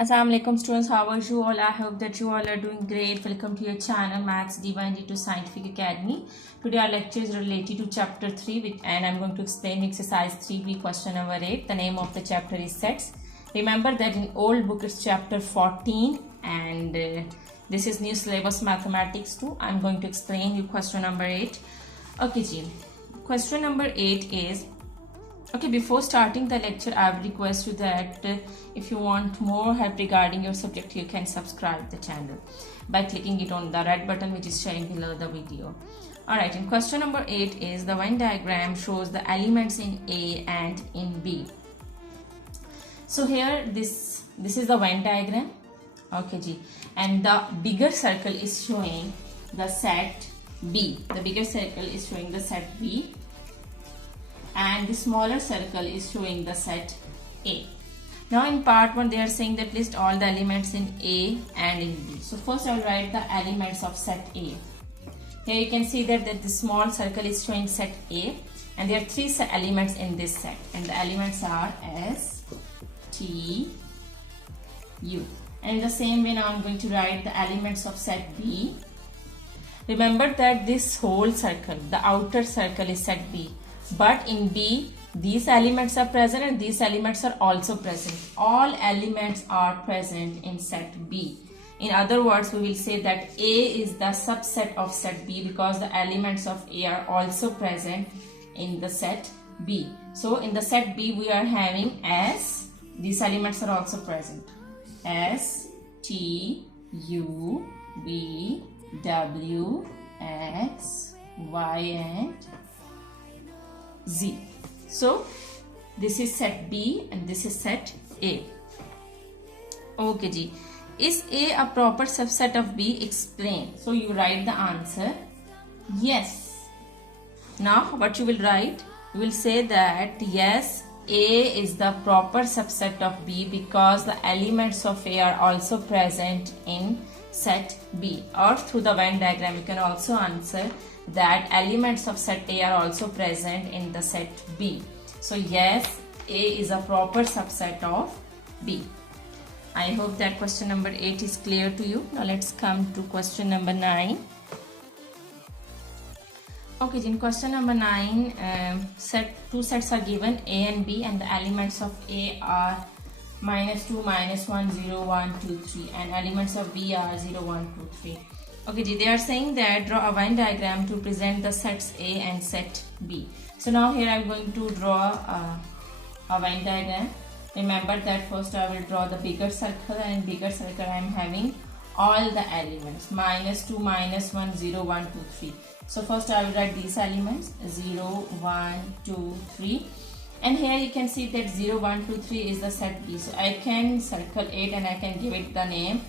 Assalamualaikum students, how are you all? I hope that you all are doing great. Welcome to your channel Maths Divine to Scientific Academy. Today our lecture is related to chapter 3 and I'm going to explain exercise 3B question number 8. The name of the chapter is sets. Remember that in old book it's chapter 14 and this is new syllabus mathematics too. I'm going to explain you question number 8. Okay ji. Question number 8 is okay, before starting the lecture, I will request you that if you want more help regarding your subject, you can subscribe the channel by clicking it on the red button which is showing below the video. Alright, in question number 8 is the Venn diagram shows the elements in A and in B. So here this is the Venn diagram. Okay, G. And the bigger circle is showing the set B. The bigger circle is showing the set B. And the smaller circle is showing the set A. Now in part 1 they are saying that list all the elements in A and in B. So first I will write the elements of set A. Here you can see that the small circle is showing set A and there are 3 elements in this set and the elements are S, T, U. And in the same way now I am going to write the elements of set B. Remember that this whole circle, the outer circle is set B. But in B, these elements are present and these elements are also present. All elements are present in set B. In other words, we will say that A is the subset of set B because the elements of A are also present in the set B. So in the set B, we are having S. These elements are also present. S, T, U, V, W, X, Y and Z. So this is set B and this is set A. Okay G. Is A a proper subset of B? Explain. So you write the answer yes. Now what you will write? You will say that yes, A is the proper subset of B because the elements of A are also present in set B. Or through the Venn diagram you can also answer that elements of set A are also present in the set B. So yes, A is a proper subset of B. I hope that question number 8 is clear to you. Now let's come to question number 9. Okay, in question number 9, two sets are given A and B and the elements of A are -2, -1, 0, 1, 2, 3 and elements of B are 0, 1, 2, 3. Okay, they are saying that draw a Venn diagram to present the sets A and set B. So now here I am going to draw a Venn diagram. Remember that first I will draw the bigger circle and in bigger circle I am having all the elements -2, -1, 0, 1, 2, 3. So first I will write these elements 0, 1, 2, 3 and here you can see that 0, 1, 2, 3 is the set B. So I can circle it and I can give it the name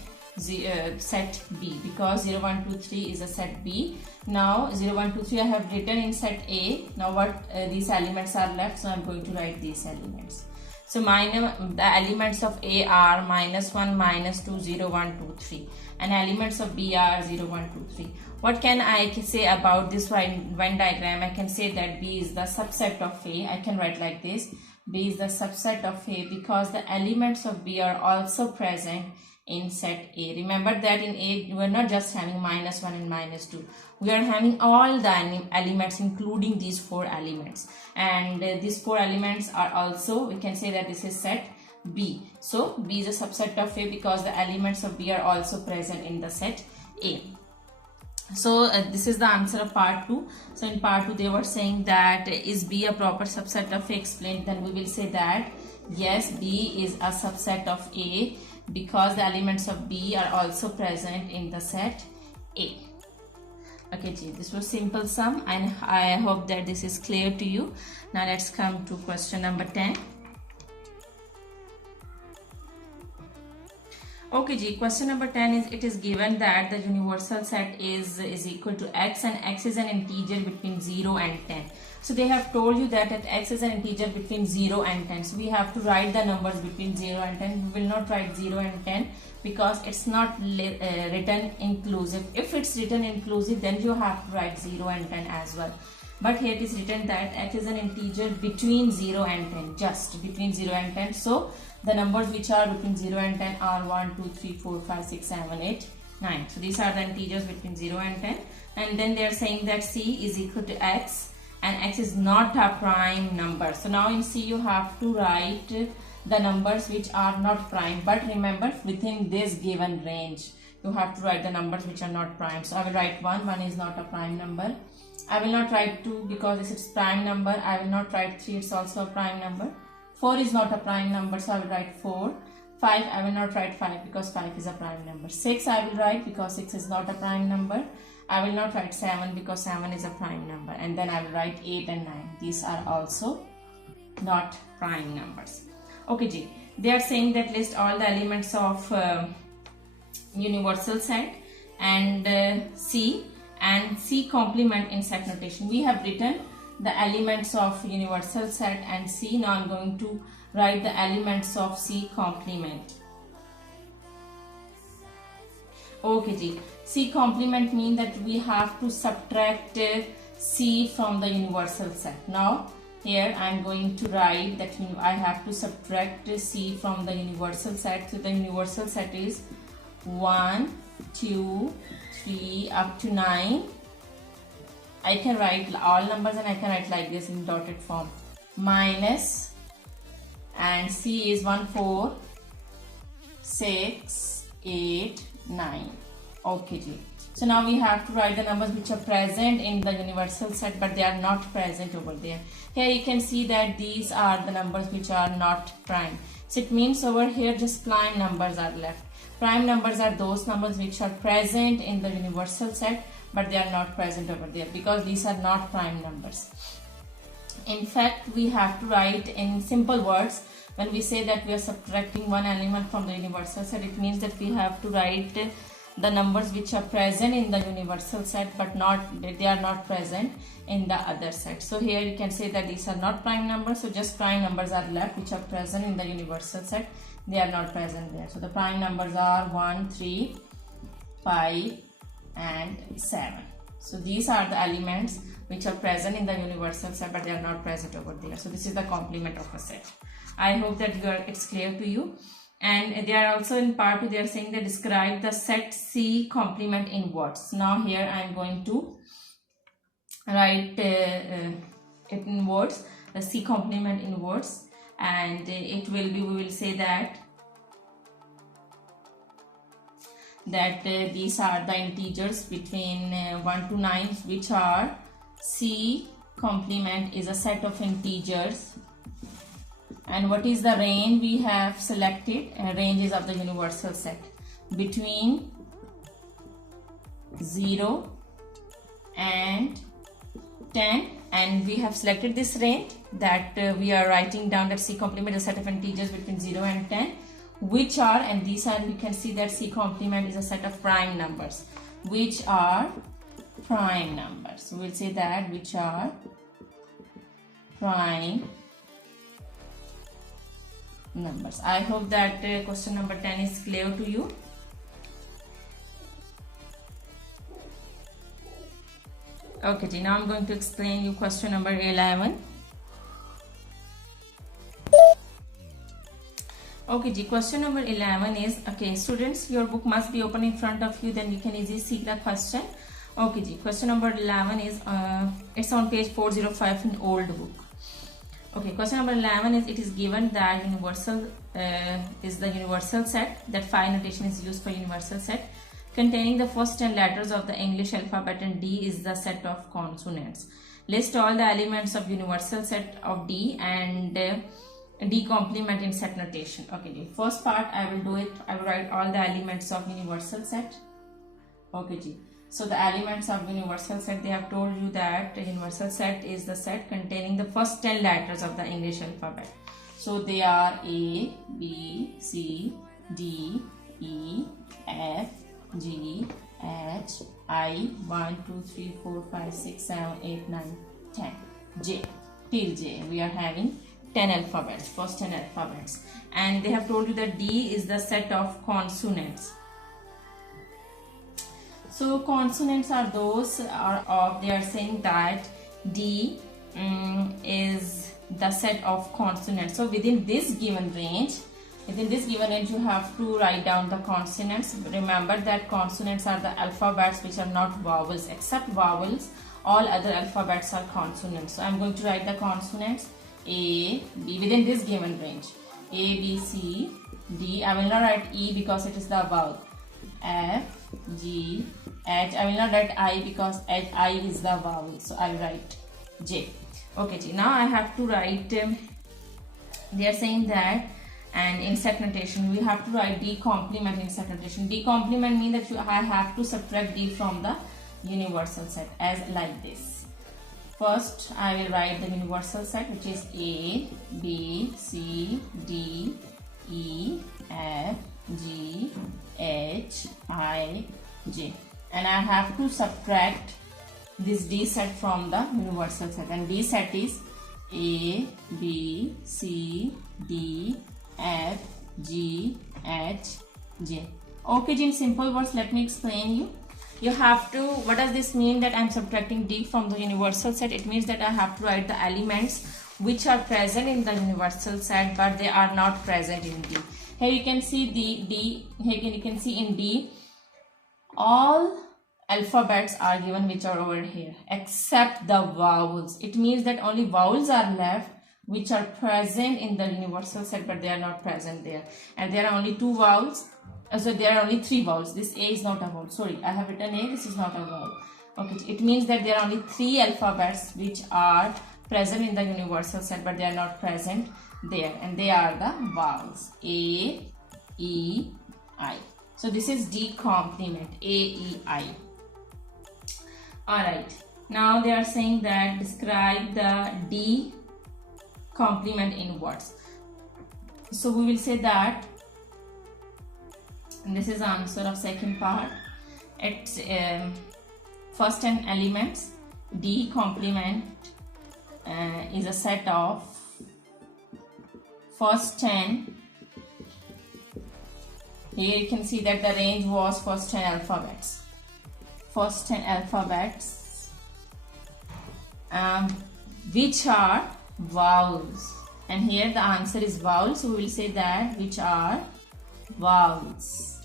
set B because 0, 1, 2, 3 is a set B. Now 0, 1, 2, 3 I have written in set A. Now what these elements are left, so I am going to write these elements. So the elements of A are -1, -2, 0, 1, 2, 3 and elements of B are 0, 1, 2, 3. What can I say about this Venn diagram? I can say that B is the subset of A. I can write like this. B is the subset of A because the elements of B are also present in set A. Remember that in A we are not just having -1 and -2. We are having all the elements including these 4 elements and these 4 elements are also, we can say that this is set B. So B is a subset of A because the elements of B are also present in the set A. So this is the answer of part 2. So in part 2 they were saying that is B a proper subset of A? Explained. Then we will say that yes, B is a subset of A because the elements of B are also present in the set A. Okay, this was simple sum and I hope that this is clear to you. Now let's come to question number 10. Okay, G, question number 10 is it is given that the universal set is equal to x and x is an integer between 0 and 10. So they have told you that x is an integer between 0 and 10. So we have to write the numbers between 0 and 10. We will not write 0 and 10 because it's not written inclusive. If it's written inclusive, then you have to write 0 and 10 as well. but here it is written that x is an integer between 0 and 10, just between 0 and 10. So the numbers which are between 0 and 10 are 1, 2, 3, 4, 5, 6, 7, 8, 9. So these are the integers between 0 and 10. And then they are saying that c is equal to x, and x is not a prime number. So now in C you have to write the numbers which are not prime, but remember within this given range you have to write the numbers which are not prime. So I will write 1 is not a prime number. I will not write 2 because it's prime number. I will not write 3, it's also a prime number. 4 is not a prime number, so I will write 4. 5, I will not write 5 because 5 is a prime number. 6 I will write because 6 is not a prime number. I will not write 7 because 7 is a prime number. And then I will write 8 and 9. These are also not prime numbers. Okay ji, they are saying that list all the elements of universal set and C complement in set notation. We have written the elements of universal set and C. Now I am going to write the elements of C complement. Okay ji, C complement means that we have to subtract C from the universal set. Now here I am going to write that I have to subtract C from the universal set. So the universal set is 1, 2, 3 up to 9. I can write all numbers and I can write like this in dotted form. Minus, and C is 1, 4, 6, 8, 9. Okay ji. So now we have to write the numbers which are present in the universal set but they are not present over there. Here you can see that these are the numbers which are not prime. So it means over here just prime numbers are left. Prime numbers are those numbers which are present in the universal set but they are not present over there because these are not prime numbers. In fact, we have to write in simple words. When we say that we are subtracting one element from the universal set, it means that we have to write the numbers which are present in the universal set but they are not present in the other set. So here you can say that these are not prime numbers, so just prime numbers are left which are present in the universal set. They are not present there. So the prime numbers are 1, 3, 5 and 7. So these are the elements which are present in the universal set but they are not present over there. So this is the complement of a set. I hope that it's clear to you. And they are also in part 2, they are saying that describe the set C complement in words. Now here I am going to write it in words, the C complement in words, and it will be, we will say that these are the integers between 1 to 9 which are C complement is a set of integers. And what is the range we have selected? Ranges of the universal set between 0 and 10, and we have selected this range that we are writing down that C complement is a set of integers between 0 and 10 which are, and these are, we can see that C complement is a set of prime numbers which are prime numbers. So we'll say that which are prime numbers. I hope that question number 10 is clear to you. Okay, now I'm going to explain you question number 11. Okay, question number 11 is, okay students, your book must be open in front of you, then you can easily see the question. Okay, question number 11 is, it's on page 405 in old book. Okay, question number 11 is, it is given that universal is the universal set, that phi notation is used for universal set containing the first 10 letters of the English alphabet, and D is the set of consonants. List all the elements of universal set of D and D complement in set notation. Okay, the first part I will do it, I will write all the elements of universal set. Okay ji. So the elements of universal set, they have told you that the universal set is the set containing the first 10 letters of the English alphabet. So they are A, B, C, D, E, F, G, H, I, 1, 2, 3, 4, 5, 6, 7, 8, 9, 10, J, till J. We are having 10 alphabets, first 10 alphabets. And they have told you that D is the set of consonants. So consonants are those they are saying that D is the set of consonants. So within this given range, you have to write down the consonants. Remember that consonants are the alphabets which are not vowels. Except vowels, all other alphabets are consonants. So I'm going to write the consonants A, B within this given range. A, B, C, D. I will not write E because it is the vowel. F, G, H. I will not write I because I is the vowel. So I will write J. Okay, G. Now I have to write, they are saying that, and in set notation we have to write D complement in set notation. D complement means that I have to subtract D from the universal set as like this. First I will write the universal set, which is A, B, C, D, E, F, G, H, I, J, and I have to subtract this D set from the universal set, and D set is A, B, C, D, F, G, H, J. Okay, in simple words, let me explain you. You have to, what does this mean that I'm subtracting D from the universal set? It means that I have to write the elements which are present in the universal set but they are not present in D. Here you can see here you can see in D, all alphabets are given which are over here except the vowels. It means that only vowels are left which are present in the universal set but they are not present there, and there are only two vowels. So there are only three vowels. This A is not a vowel. Sorry, I have written A, this is not a vowel. Okay, it means that there are only three alphabets which are present in the universal set but they are not present there, and they are the vowels A, E, I. So this is D complement, A, E, I. Alright, now they are saying that describe the D complement in words. So we will say that, and this is the answer of second part. It's first 10 elements. D complement is a set of first 10. Here you can see that the range was first 10 alphabets. First 10 alphabets which are vowels, and here the answer is vowels, so we will say that which are vowels.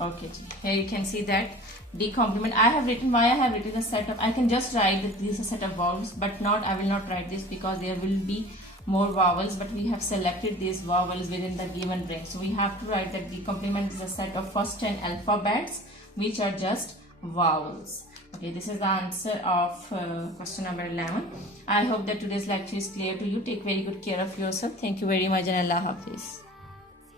Okay, here you can see that D complement. I have written, why I have written a set of, I can just write that this is a set of vowels, but not, I will not write this because there will be more vowels, but we have selected these vowels within the given range. So we have to write that D complement is a set of first 10 alphabets which are just vowels. Okay, this is the answer of question number 11. I hope that today's lecture is clear to you. Take very good care of yourself. Thank you very much and Allah Hafiz.